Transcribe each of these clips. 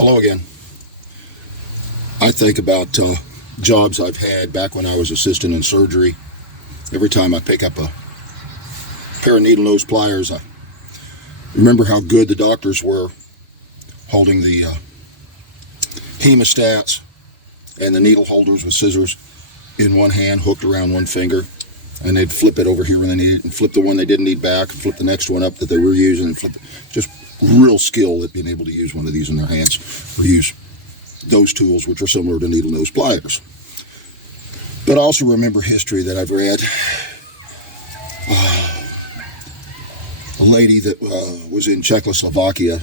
Hello again. I think about jobs I've had back when I was assistant in surgery. Every time I pick up a pair of needle nose pliers, I remember how good the doctors were holding the hemostats and the needle holders with scissors in one hand, hooked around one finger, and they'd flip it over here when they needed it, and flip the one they didn't need back, and flip the next one up that they were using, and flip it. Just real skill at being able to use one of these in their hands, or use those tools, which are similar to needle nose pliers. But I also remember history that I've read. A lady that was in Czechoslovakia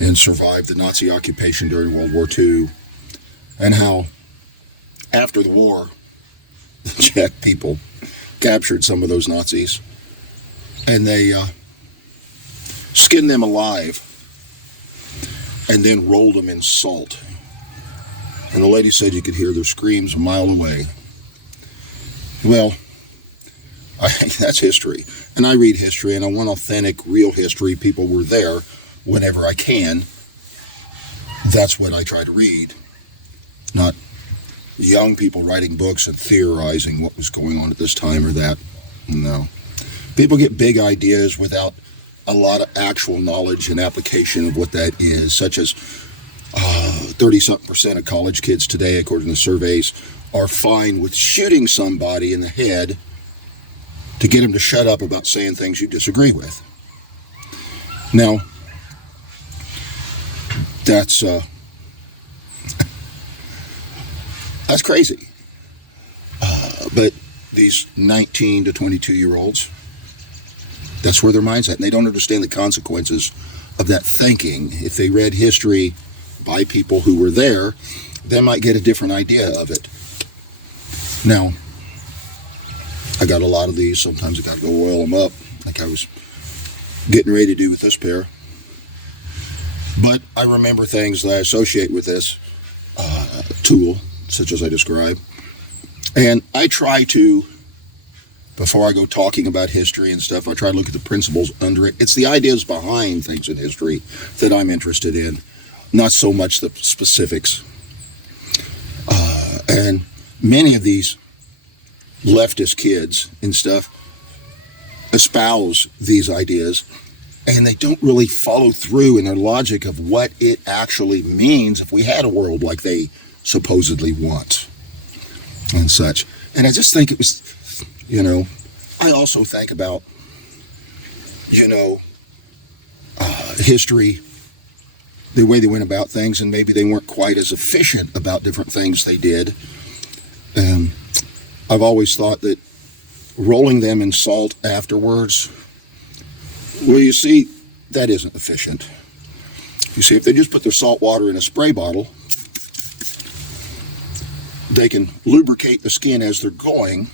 and survived the Nazi occupation during World War II, and how after the war, the Czech people captured some of those Nazis, and they skinned them alive and then rolled them in salt. And the lady said you could hear their screams a mile away. Well, that's history. And I read history, and I want authentic, real history. People were there whenever I can. That's what I try to read. Not young people writing books and theorizing what was going on at this time or that. No. People get big ideas without a lot of actual knowledge and application of what that is, such as 30-something% of college kids today, according to surveys, are fine with shooting somebody in the head to get them to shut up about saying things you disagree with. Now, that's crazy. But these 19 to 22-year-olds, that's where their mind's at, and they don't understand the consequences of that thinking. If they read history by people who were there, they might get a different idea of it. Now, I got a lot of these. Sometimes I got to go oil them up, like I was getting ready to do with this pair. But I remember things that I associate with this tool, such as I described. And I try to, before I go talking about history and stuff, I try to look at the principles under it. It's the ideas behind things in history that I'm interested in, not so much the specifics. And many of these leftist kids and stuff espouse these ideas, and they don't really follow through in their logic of what it actually means if we had a world like they supposedly want and such. And I just think it was, I also think about, history, the way they went about things, and maybe they weren't quite as efficient about different things they did. I've always thought that rolling them in salt afterwards, well, you see, that isn't efficient. You see, if they just put their salt water in a spray bottle, they can lubricate the skin as they're going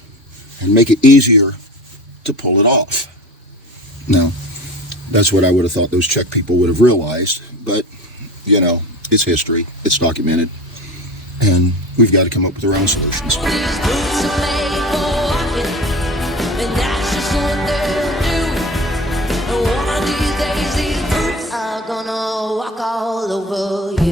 and make it easier to pull it off. Now, that's what I would have thought those Czech people would have realized, but, it's history, it's documented, and we've got to come up with our own solutions. These boots are made for walking, and that's just what they'll do. And one of these days, these boots are gonna walk all over you.